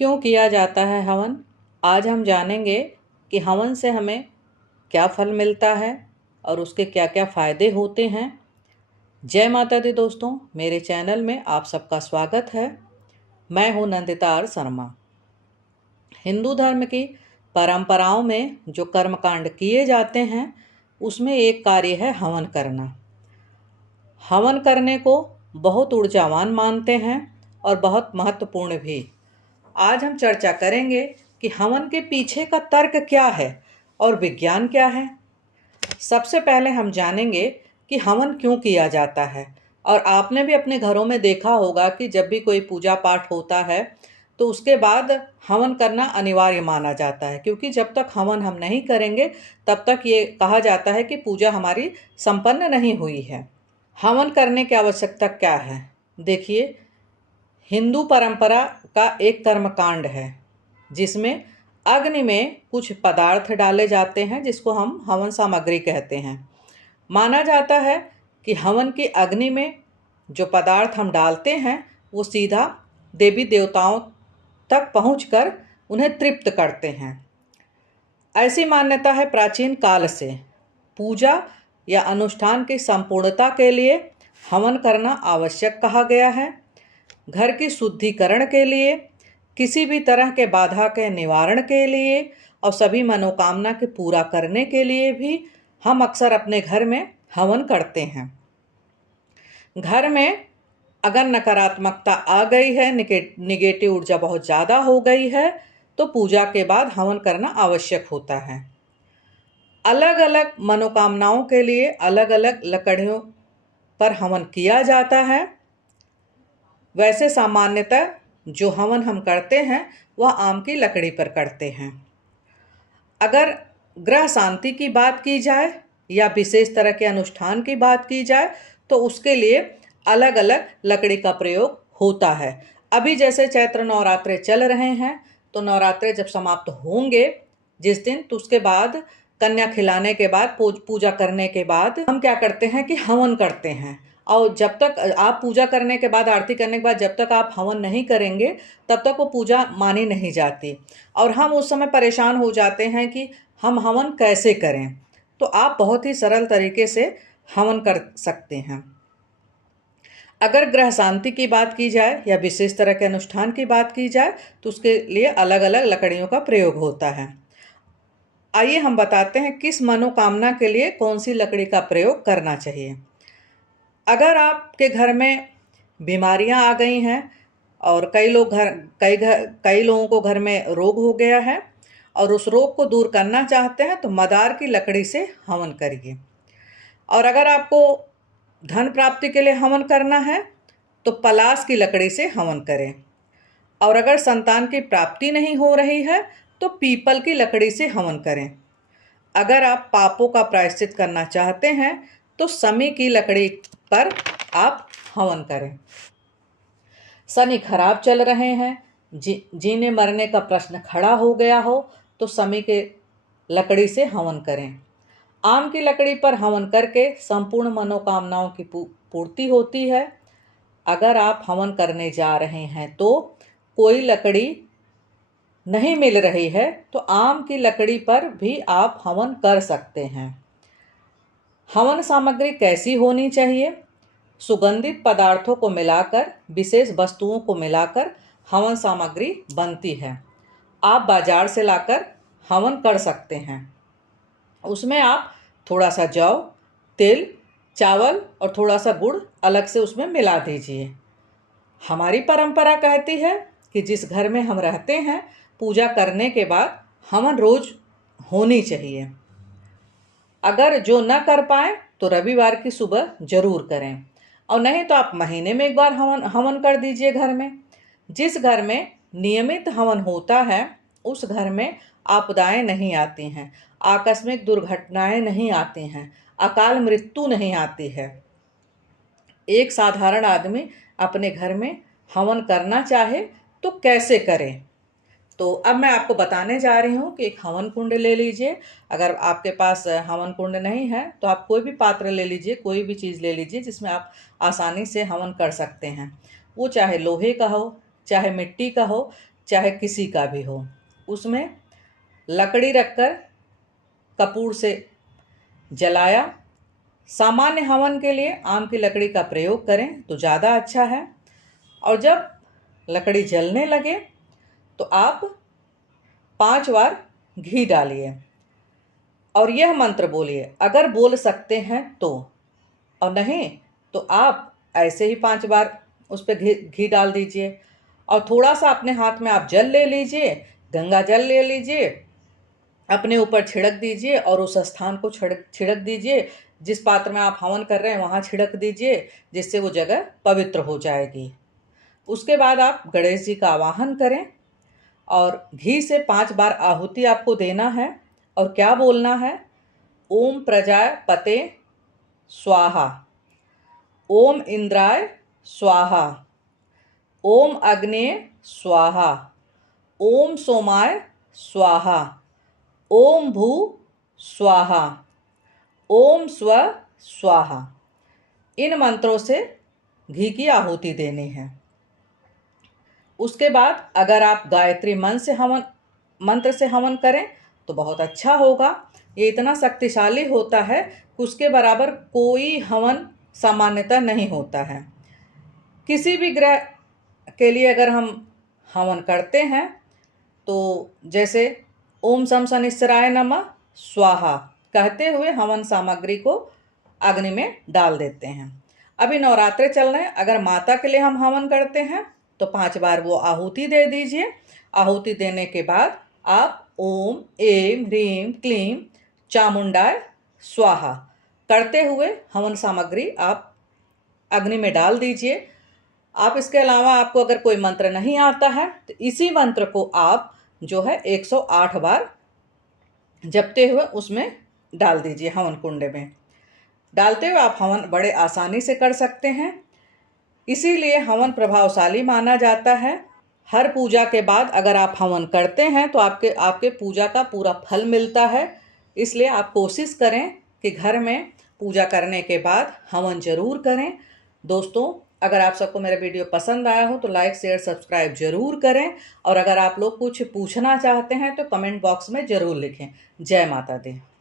क्यों किया जाता है हवन? आज हम जानेंगे कि हवन से हमें क्या फल मिलता है और उसके क्या क्या फ़ायदे होते हैं। जय माता दी दोस्तों, मेरे चैनल में आप सबका स्वागत है। मैं हूँ नंदिता आर शर्मा। हिंदू धर्म की परंपराओं में जो कर्मकांड किए जाते हैं उसमें एक कार्य है हवन करना। हवन करने को बहुत ऊर्जावान मानते हैं और बहुत महत्वपूर्ण भी। आज हम चर्चा करेंगे कि हवन के पीछे का तर्क क्या है और विज्ञान क्या है। सबसे पहले हम जानेंगे कि हवन क्यों किया जाता है। और आपने भी अपने घरों में देखा होगा कि जब भी कोई पूजा पाठ होता है तो उसके बाद हवन करना अनिवार्य माना जाता है, क्योंकि जब तक हवन हम नहीं करेंगे तब तक ये कहा जाता है कि पूजा हमारी संपन्न नहीं हुई है। हवन करने की आवश्यकता क्या है? देखिए, हिंदू परंपरा का एक कर्मकांड है जिसमें अग्नि में कुछ पदार्थ डाले जाते हैं जिसको हम हवन सामग्री कहते हैं। माना जाता है कि हवन की अग्नि में जो पदार्थ हम डालते हैं वो सीधा देवी देवताओं तक पहुंचकर उन्हें तृप्त करते हैं। ऐसी मान्यता है प्राचीन काल से। पूजा या अनुष्ठान की संपूर्णता के लिए हवन करना आवश्यक कहा गया है। घर की शुद्धिकरण के लिए, किसी भी तरह के बाधा के निवारण के लिए और सभी मनोकामना के पूरा करने के लिए भी हम अक्सर अपने घर में हवन करते हैं। घर में अगर नकारात्मकता आ गई है, निगेटिव ऊर्जा बहुत ज़्यादा हो गई है, तो पूजा के बाद हवन करना आवश्यक होता है। अलग अलग मनोकामनाओं के लिए अलग अलग लकड़ियों पर हवन किया जाता है। वैसे सामान्यतः जो हवन हम करते हैं वह आम की लकड़ी पर करते हैं। अगर ग्रह शांति की बात की जाए या विशेष तरह के अनुष्ठान की बात की जाए तो उसके लिए अलग अलग लकड़ी का प्रयोग होता है। अभी जैसे चैत्र नवरात्रे चल रहे हैं तो नवरात्रे जब समाप्त होंगे जिस दिन, तो उसके बाद कन्या खिलाने के बाद, पूजा करने के बाद हम क्या करते हैं कि हवन करते हैं। और जब तक आप पूजा करने के बाद, आरती करने के बाद जब तक आप हवन नहीं करेंगे तब तक वो पूजा मानी नहीं जाती और हम उस समय परेशान हो जाते हैं कि हम हवन कैसे करें। तो आप बहुत ही सरल तरीके से हवन कर सकते हैं। अगर ग्रह शांति की बात की जाए या विशेष तरह के अनुष्ठान की बात की जाए तो उसके लिए अलग अलग लकड़ियों का प्रयोग होता है। आइए हम बताते हैं किस मनोकामना के लिए कौन सी लकड़ी का प्रयोग करना चाहिए। अगर आपके घर में बीमारियां आ गई हैं और कई लोगों को घर में रोग हो गया है और उस रोग को दूर करना चाहते हैं तो मदार की लकड़ी से हवन करिए। और अगर आपको धन प्राप्ति के लिए हवन करना है तो पलाश की लकड़ी से हवन करें। और अगर संतान की प्राप्ति नहीं हो रही है तो पीपल की लकड़ी से हवन करें। अगर आप पापों का प्रायश्चित करना चाहते हैं तो समी की लकड़ी पर आप हवन करें। शनि खराब चल रहे हैं, जीने मरने का प्रश्न खड़ा हो गया हो तो समी के लकड़ी से हवन करें। आम की लकड़ी पर हवन करके संपूर्ण मनोकामनाओं की पूर्ति होती है। अगर आप हवन करने जा रहे हैं तो कोई लकड़ी नहीं मिल रही है तो आम की लकड़ी पर भी आप हवन कर सकते हैं। हवन सामग्री कैसी होनी चाहिए? सुगंधित पदार्थों को मिलाकर, विशेष वस्तुओं को मिलाकर हवन सामग्री बनती है। आप बाजार से लाकर हवन कर सकते हैं। उसमें आप थोड़ा सा जौ, तिल, चावल और थोड़ा सा गुड़ अलग से उसमें मिला दीजिए। हमारी परंपरा कहती है कि जिस घर में हम रहते हैं पूजा करने के बाद हवन रोज होनी चाहिए। अगर जो न कर पाए तो रविवार की सुबह जरूर करें, और नहीं तो आप महीने में एक बार हवन कर दीजिए घर में। जिस घर में नियमित हवन होता है उस घर में आपदाएं नहीं आती हैं, आकस्मिक दुर्घटनाएं नहीं आती हैं, अकाल मृत्यु नहीं आती है। एक साधारण आदमी अपने घर में हवन करना चाहे तो कैसे करें, तो अब मैं आपको बताने जा रही हूँ कि एक हवन कुंड ले लीजिए। अगर आपके पास हवन कुंड नहीं है तो आप कोई भी पात्र ले लीजिए, कोई भी चीज़ ले लीजिए जिसमें आप आसानी से हवन कर सकते हैं। वो चाहे लोहे का हो, चाहे मिट्टी का हो, चाहे किसी का भी हो, उसमें लकड़ी रखकर कपूर से जलाया। सामान्य हवन के लिए आम की लकड़ी का प्रयोग करें तो ज़्यादा अच्छा है। और जब लकड़ी जलने लगे तो आप 5 बार घी डालिए और यह मंत्र बोलिए, अगर बोल सकते हैं तो, और नहीं तो आप ऐसे ही 5 बार उस पर घी डाल दीजिए। और थोड़ा सा अपने हाथ में आप जल ले लीजिए, गंगा जल ले लीजिए, अपने ऊपर छिड़क दीजिए और उस स्थान को छिड़क दीजिए। जिस पात्र में आप हवन कर रहे हैं वहाँ छिड़क दीजिए, जिससे वो जगह पवित्र हो जाएगी। उसके बाद आप गणेश जी का आवाहन करें और घी से 5 बार आहुति आपको देना है। और क्या बोलना है? ओम प्रजापते स्वाहा, ओम इंद्राय स्वाहा, ओम अग्नेय स्वाहा, ओम सोमाय स्वाहा, ओम भू स्वाहा, ओम स्व स्वाहा। इन मंत्रों से घी की आहुति देनी है। उसके बाद अगर आप गायत्री मंत्र से हवन करें तो बहुत अच्छा होगा। ये इतना शक्तिशाली होता है कि उसके बराबर कोई हवन सामान्यतः नहीं होता है। किसी भी ग्रह के लिए अगर हम हवन करते हैं तो जैसे ओम सम शनिश्चराय नमः स्वाहा कहते हुए हवन सामग्री को अग्नि में डाल देते हैं। अभी नवरात्रे चल रहे हैं, अगर माता के लिए हम हवन करते हैं तो 5 बार वो आहुति दे दीजिए। आहुति देने के बाद आप ओम ऐं ह्रीं क्लीं चामुंडाय स्वाहा करते हुए हवन सामग्री आप अग्नि में डाल दीजिए। आप इसके अलावा आपको अगर कोई मंत्र नहीं आता है तो इसी मंत्र को आप जो है 108 बार जपते हुए उसमें डाल दीजिए। हवन कुंड में डालते हुए आप हवन बड़े आसानी से कर सकते हैं। इसीलिए हवन प्रभावशाली माना जाता है। हर पूजा के बाद अगर आप हवन करते हैं तो आपके पूजा का पूरा फल मिलता है। इसलिए आप कोशिश करें कि घर में पूजा करने के बाद हवन जरूर करें। दोस्तों, अगर आप सबको मेरा वीडियो पसंद आया हो तो लाइक शेयर सब्सक्राइब जरूर करें। और अगर आप लोग कुछ पूछना चाहते हैं तो कमेंट बॉक्स में ज़रूर लिखें। जय माता दी।